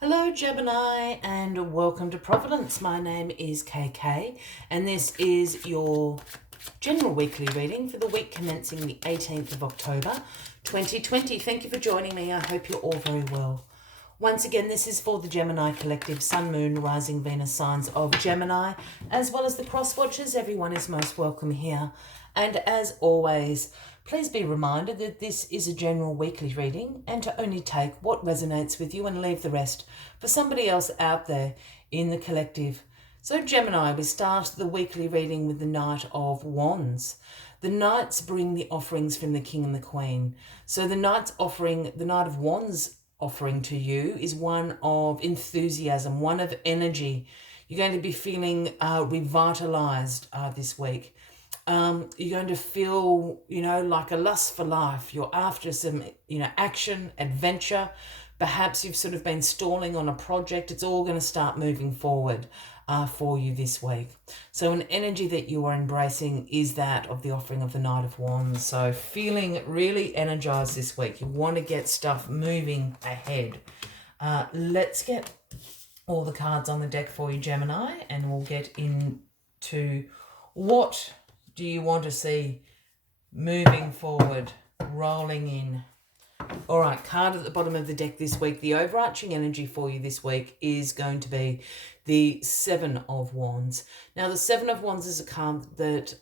Hello, Gemini, and welcome to Providence. My name is KK, and this is your general weekly reading for the week commencing the 18th of October 2020. Thank you for joining me. I hope you're all very well. Once again, this is for the Gemini Collective, Sun, Moon, Rising, Venus signs of Gemini, as well as the cross watchers. Everyone is most welcome here. And as always, please be reminded that this is a general weekly reading and to only take what resonates with you and leave the rest for somebody else out there in the collective. So Gemini, we start the weekly reading with the Knight of Wands. The Knights bring the offerings from the King and the Queen. So the Knight of Wands offering to you is one of enthusiasm, one of energy. You're going to be feeling revitalized this week. You're going to feel, like a lust for life. You're after some, action, adventure. Perhaps you've sort of been stalling on a project. It's all going to start moving forward for you this week. So an energy that you are embracing is that of the offering of the Knight of Wands. So feeling really energized this week. You want to get stuff moving ahead. Let's get all the cards on the deck for you, Gemini, and we'll get into what do you want to see moving forward, rolling in. All right, card at the bottom of the deck this week. The overarching energy for you this week is going to be the Seven of Wands. Now, the Seven of Wands is a card that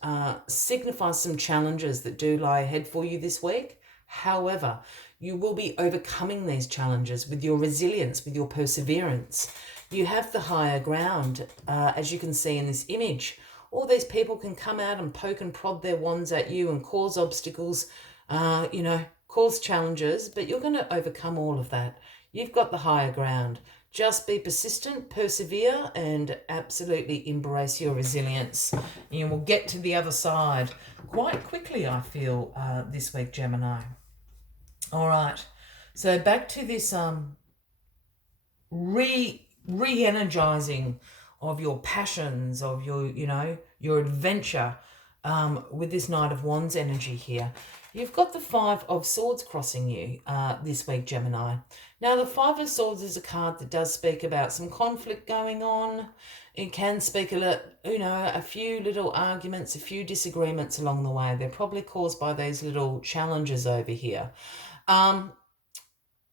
signifies some challenges that do lie ahead for you this week. However, you will be overcoming these challenges with your resilience, with your perseverance. You have the higher ground, as you can see in this image. All these people can come out and poke and prod their wands at you and cause obstacles, cause challenges, but you're going to overcome all of that. You've got the higher ground. Just be persistent, persevere, and absolutely embrace your resilience. You will get to the other side quite quickly, I feel, this week, Gemini. All right, so back to this re-energizing of your passions, of your adventure with this Knight of Wands energy here. You've got the Five of Swords crossing you this week, Gemini. Now, the Five of Swords is a card that does speak about some conflict going on. It can speak a few little arguments, a few disagreements along the way. They're probably caused by these little challenges over here. But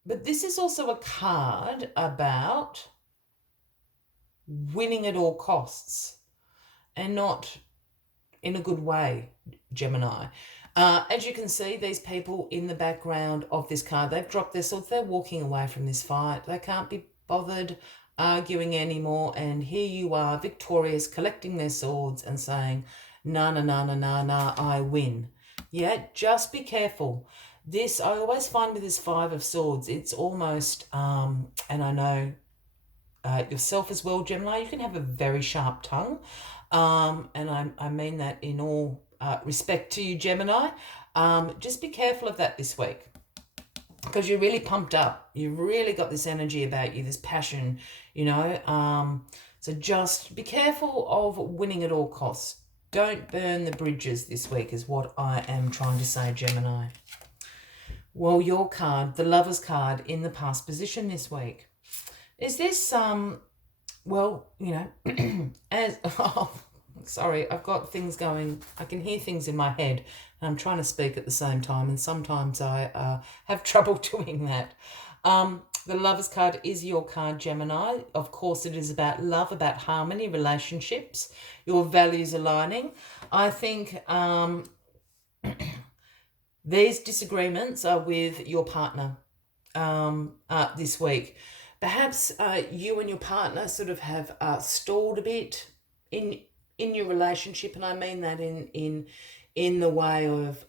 this is also a card about winning at all costs and not in a good way, Gemini. As you can see, these people in the background of this card, they've dropped their swords. They're walking away from this fight. They can't be bothered arguing anymore. And here you are, victorious, collecting their swords and saying, nah, I win. Yeah, just be careful. This, I always find with this Five of Swords, it's almost, and I know yourself as well, Gemini, you can have a very sharp tongue. And I mean that in all respect to you, Gemini. Just be careful of that this week because you're really pumped up. You've really got this energy about you, this passion, So just be careful of winning at all costs. Don't burn the bridges this week is what I am trying to say, Gemini. Well, your card, the Lover's card in the past position this week. Is this, as, sorry, I've got things going, I can hear things in my head, and I'm trying to speak at the same time, and sometimes I have trouble doing that. The Lover's card is your card, Gemini. Of course, it is about love, about harmony, relationships, your values aligning. I think these disagreements are with your partner this week. Perhaps you and your partner sort of have stalled a bit in your relationship, and I mean that in the way of,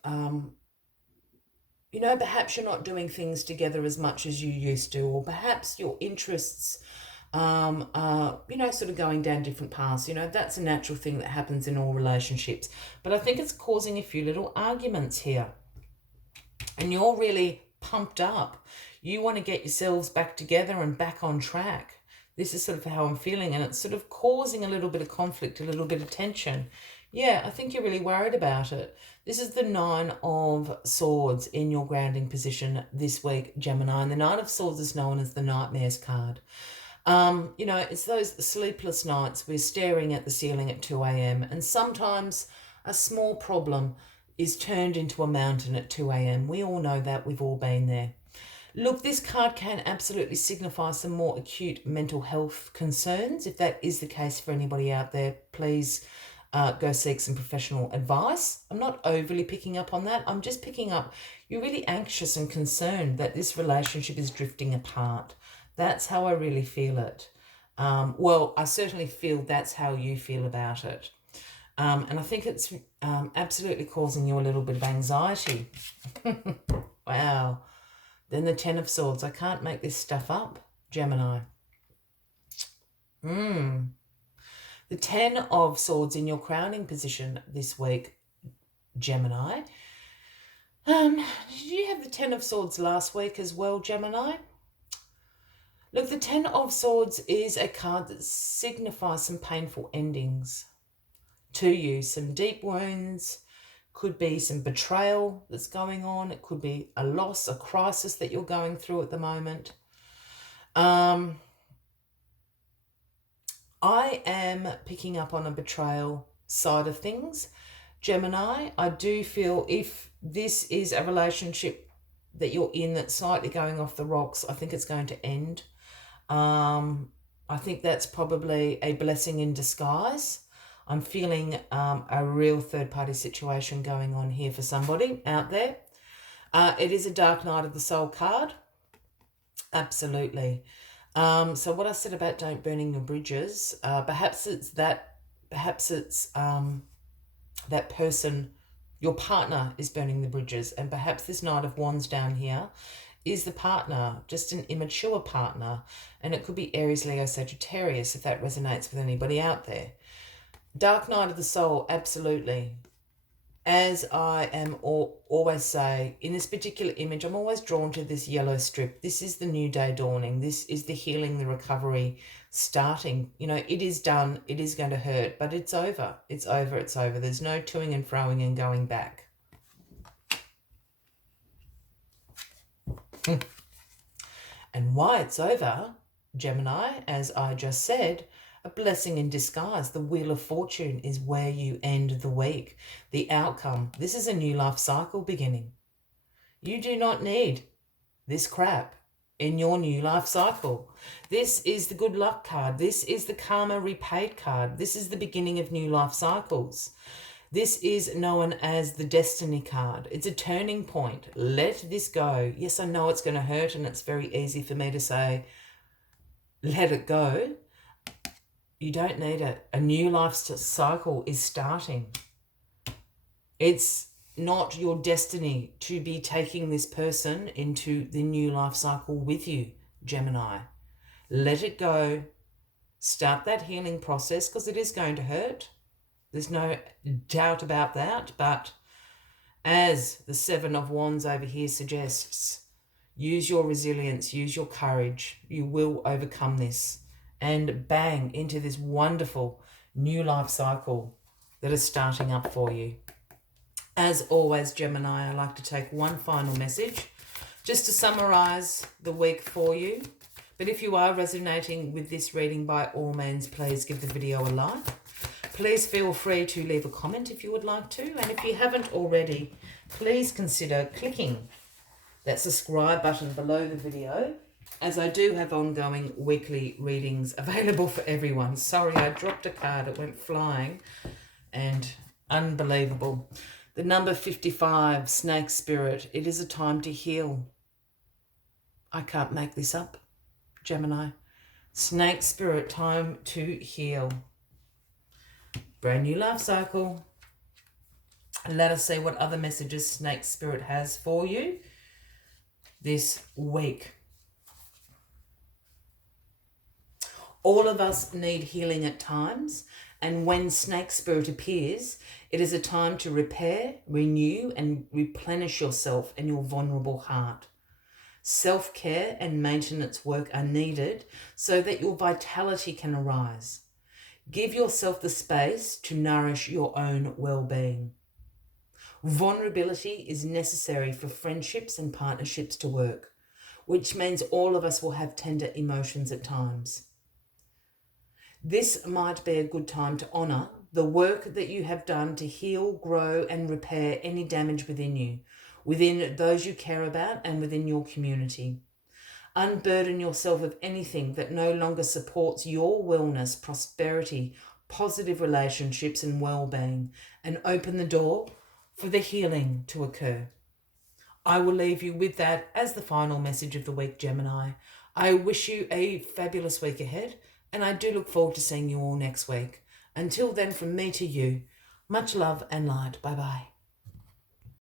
perhaps you're not doing things together as much as you used to, or perhaps your interests are, sort of going down different paths. That's a natural thing that happens in all relationships. But I think it's causing a few little arguments here, and you're really pumped up. You want to get yourselves back together and back on track. This is sort of how I'm feeling, and it's sort of causing a little bit of conflict, a little bit of tension. Yeah, I think you're really worried about it. This is the Nine of Swords in your grounding position this week, Gemini. And the Nine of Swords is known as the Nightmares card. It's those sleepless nights we're staring at the ceiling at 2 a.m. and sometimes a small problem is turned into a mountain at 2 a.m. We all know that. We've all been there. Look, this card can absolutely signify some more acute mental health concerns. If that is the case for anybody out there, please go seek some professional advice. I'm not overly picking up on that. I'm just picking up you're really anxious and concerned that this relationship is drifting apart. That's how I really feel it. I certainly feel that's how you feel about it. And I think it's absolutely causing you a little bit of anxiety. Wow. Then the Ten of Swords. I can't make this stuff up, Gemini. The Ten of Swords in your crowning position this week, Gemini. Did you have the Ten of Swords last week as well, Gemini? Look, the Ten of Swords is a card that signifies some painful endings to you, some deep wounds, could be some betrayal that's going on. It could be a loss, a crisis that you're going through at the moment. I am picking up on a betrayal side of things, Gemini. I do feel if this is a relationship that you're in that's slightly going off the rocks, I think it's going to end. I think that's probably a blessing in disguise. I'm feeling a real third-party situation going on here for somebody out there. It is a Dark Night of the Soul card. Absolutely. So what I said about don't burning your bridges, perhaps it's that person, your partner is burning the bridges, and perhaps this Knight of Wands down here is the partner, just an immature partner, and it could be Aries, Leo, Sagittarius, if that resonates with anybody out there. Dark Night of the Soul, absolutely. As I am always say, in this particular image, I'm always drawn to this yellow strip. This is the new day dawning. This is the healing, the recovery starting. It is done. It is going to hurt, but it's over. It's over. It's over. There's no toing and froing and going back. And why it's over, Gemini, as I just said, a blessing in disguise. The Wheel of Fortune is where you end the week. The outcome. This is a new life cycle beginning. You do not need this crap in your new life cycle. This is the good luck card. This is the karma repaid card. This is the beginning of new life cycles. This is known as the destiny card. It's a turning point. Let this go. Yes, I know it's going to hurt, and it's very easy for me to say, let it go. You don't need it. A new life cycle is starting. It's not your destiny to be taking this person into the new life cycle with you, Gemini. Let it go. Start that healing process, because it is going to hurt. There's no doubt about that. But as the Seven of Wands over here suggests, use your resilience, use your courage. You will overcome this. And bang, into this wonderful new life cycle that is starting up for you. As always, Gemini, I like to take one final message just to summarize the week for you. But if you are resonating with this reading, by all means, please give the video a like. Please feel free to leave a comment if you would like to. And if you haven't already, please consider clicking that subscribe button below the video, as I do have ongoing weekly readings available for everyone. Sorry, I dropped a card. It went flying and unbelievable. The number 55, Snake Spirit. It is a time to heal. I can't make this up, Gemini. Snake Spirit, time to heal. Brand new life cycle. Let us see what other messages Snake Spirit has for you this week. All of us need healing at times, and when Snake Spirit appears, it is a time to repair, renew, and replenish yourself and your vulnerable heart. Self-care and maintenance work are needed so that your vitality can arise. Give yourself the space to nourish your own well-being. Vulnerability is necessary for friendships and partnerships to work, which means all of us will have tender emotions at times. This might be a good time to honour the work that you have done to heal, grow, and repair any damage within you, within those you care about, and within your community. Unburden yourself of anything that no longer supports your wellness, prosperity, positive relationships, and well-being, and open the door for the healing to occur. I will leave you with that as the final message of the week, Gemini. I wish you a fabulous week ahead, and I do look forward to seeing you all next week. Until then, from me to you, much love and light. Bye-bye.